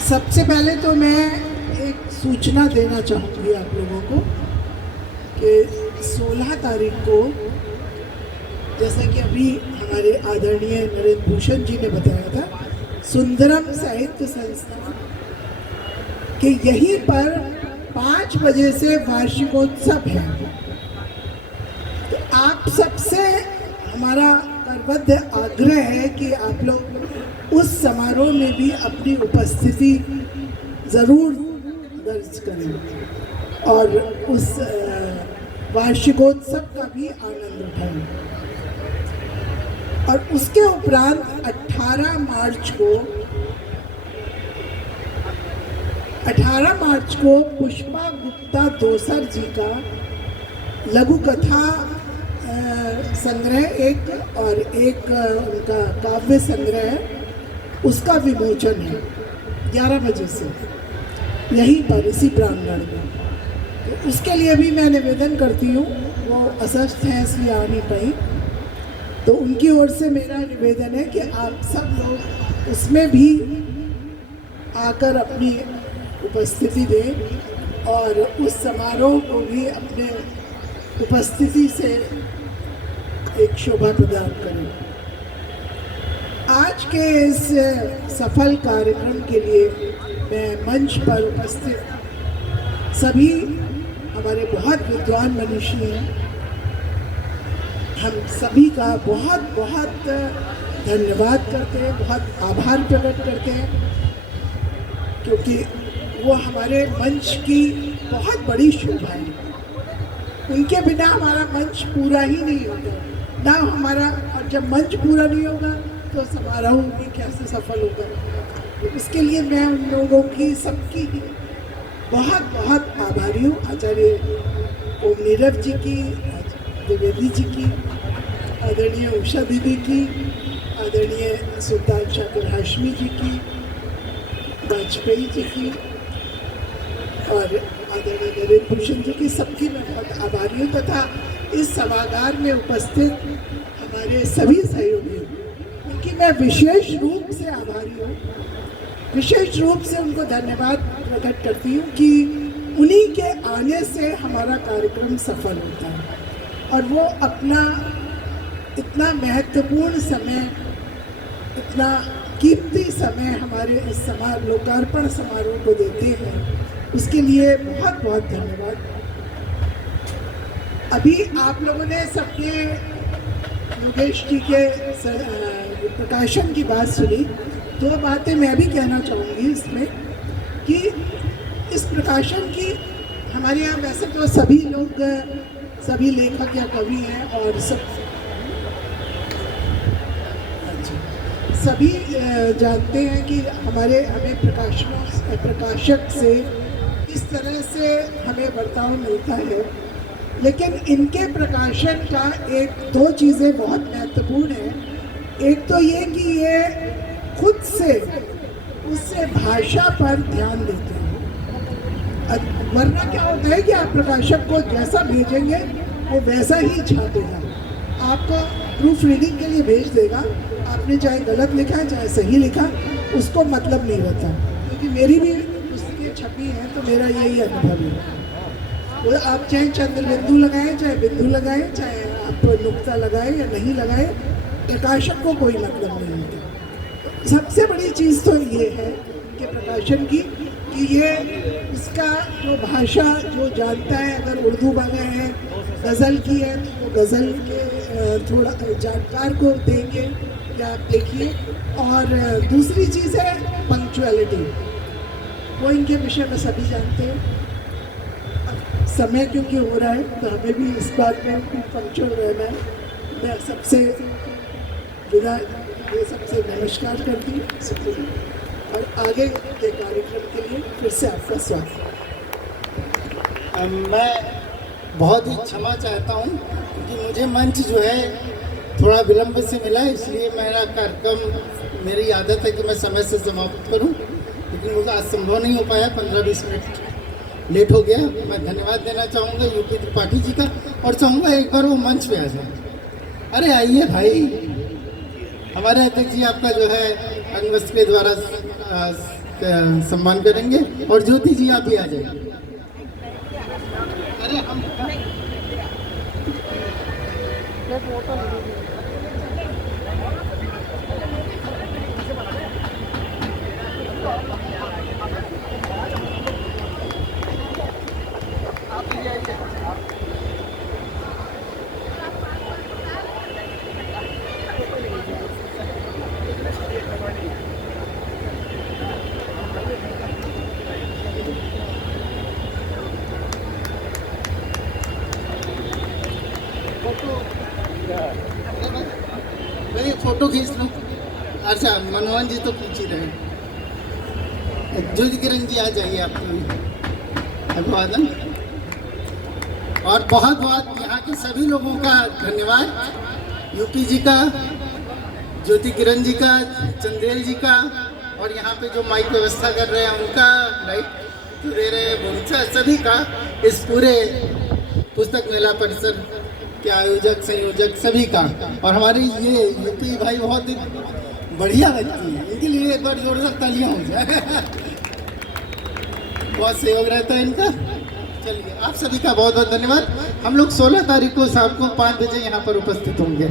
सबसे पहले तो मैं एक सूचना देना चाहूँगी आप लोगों को कि 16 तारीख को, जैसा कि अभी हमारे आदरणीय नरेंद्र भूषण जी ने बताया था, सुंदरम साहित्य संस्था के यहीं पर 5 बजे से वार्षिकोत्सव है। तो आप सबसे हमारा करबद्ध आग्रह है कि आप लोग उस समारोह में भी अपनी उपस्थिति ज़रूर दर्ज करें और उस वार्षिकोत्सव का भी आनंद उठाएं। और उसके उपरांत 18 मार्च को पुष्पा गुप्ता दोसर जी का लघु कथा संग्रह एक और एक उनका काव्य संग्रह है, उसका विमोचन है 11 बजे से यहीं पर इसी प्रांगण में। तो उसके लिए भी मैं निवेदन करती हूँ, वो अस्वस्थ हैं इसलिए आ नहीं पाई, तो उनकी ओर से मेरा निवेदन है कि आप सब लोग उसमें भी आकर अपनी उपस्थिति दें और उस समारोह को भी अपने उपस्थिति से एक शोभा प्रदान करें। आज के इस सफल कार्यक्रम के लिए मैं मंच पर उपस्थित सभी हमारे बहुत विद्वान मनीषी हैं, हम सभी का बहुत बहुत धन्यवाद करते हैं, बहुत आभार प्रकट करते हैं, क्योंकि वो हमारे मंच की बहुत बड़ी शोभा है। उनके बिना हमारा मंच पूरा ही नहीं होगा ना हमारा, और जब मंच पूरा नहीं होगा तो समारोह भी कैसे सफल होगा। तो इसके लिए मैं उन लोगों की सबकी बहुत बहुत आभारी हूँ। आचार्य ओम नीरव जी की, द्विवेदी जी की, आदरणीय उषा दीदी की, आदरणीय सुल्तान शाकिर हाशमी जी की, वाजपेयी जी की और आदरणीय नरेंद्र भूषण जी की, सबकी मैं बहुत आभारी हूँ। तथा इस सभागार में उपस्थित हमारे सभी सहयोगियों की मैं विशेष रूप से आभारी हूँ, विशेष रूप से उनको धन्यवाद प्रकट करती हूँ कि उन्हीं के आने से हमारा कार्यक्रम सफल होता है और वो अपना इतना महत्वपूर्ण समय, इतना कीमती समय हमारे इस लोकार्पण समारोह को देते हैं, उसके लिए बहुत बहुत धन्यवाद। अभी आप लोगों ने सबने योगेश जी के प्रकाशन की बात सुनी। 2 बातें मैं भी कहना चाहूँगी इसमें कि इस प्रकाशन की हमारे यहाँ वैसे तो सभी लोग, सभी लेखक या कवि हैं और सभी जानते हैं कि हमें प्रकाशक से इस तरह से हमें बर्ताव मिलता है, लेकिन इनके प्रकाशन का 1-2 चीज़ें बहुत महत्वपूर्ण हैं। एक तो ये कि ये खुद से उससे भाषा पर ध्यान देते हैं, वरना क्या होता है कि आप प्रकाशक को जैसा भेजेंगे वो वैसा ही छापेगा, आपको प्रूफ रीडिंग के लिए भेज देगा, आपने चाहे गलत लिखा है चाहे सही लिखा, उसको मतलब नहीं रहता। क्योंकि मेरी भी पुस्तकें छपी हैं तो मेरा यही अनुभव है। तो आप चाहे चंद्रबिंदु लगाएं, चाहे बिंदु लगाएं, चाहे आप नुक्ता लगाएं या नहीं लगाएं, प्रकाशक को कोई मतलब नहीं होता। सबसे बड़ी चीज़ तो ये है कि प्रकाशन की कि ये इसका जो भाषा जो जानता है, अगर उर्दू बना है, गज़ल की है तो वो गज़ल के थोड़ा जानकार को देंगे या आप देखिए। और दूसरी चीज़ है पंक्चुअलिटी, वो इनके विषय में सभी जानते हैं। समय क्योंकि हो रहा है तो हमें भी इस बात में पंक्चुअल रहना है। मैं सबसे विदा, ये सबसे नमस्कार करती हूँ और आगे के कार्यक्रम के लिए फिर से आपका स्वागत। मैं बहुत ही क्षमा चाहता हूँ क्योंकि मुझे मंच जो है थोड़ा विलंब से मिला, इसलिए मेरा कार्यक्रम, मेरी आदत है कि मैं समय से समाप्त करूँ, लेकिन मुझे आज संभव नहीं हो पाया, 15-20 मिनट लेट हो गया। मैं धन्यवाद देना चाहूँगा यूपी त्रिपाठी जी का और चाहूँगा एक बार वो मंच पे आ जाए। अरे आइए भाई, हमारे अध्यक्ष जी आपका जो है अंगवस्त्र के द्वारा सम्मान करेंगे। और ज्योति जी आप भी आ जाइए। अरे हम भाई फोटो खींच लो। अच्छा मनोहर जी तो खींच ही रहे। ज्योति किरण जी आ जाइए आप अभिवादन। और बहुत बहुत यहाँ के सभी लोगों का धन्यवाद, यूपी जी का, ज्योति किरण जी का, चंदेल जी का, और यहाँ पे जो माइक व्यवस्था कर रहे हैं उनका, लाइट दे रहे हैं उनका, सभी का, इस पूरे पुस्तक मेला परिसर के आयोजक संयोजक सभी का। और हमारे ये यूपी भाई बहुत ही बढ़िया व्यक्ति है, इनके लिए एक बार जोरदार तालियां हो जाए। बहुत सहयोग रहता है इनका। चलिए आप सभी का बहुत बहुत धन्यवाद। हम लोग 16 तारीख को शाम को 5 बजे यहाँ पर उपस्थित होंगे।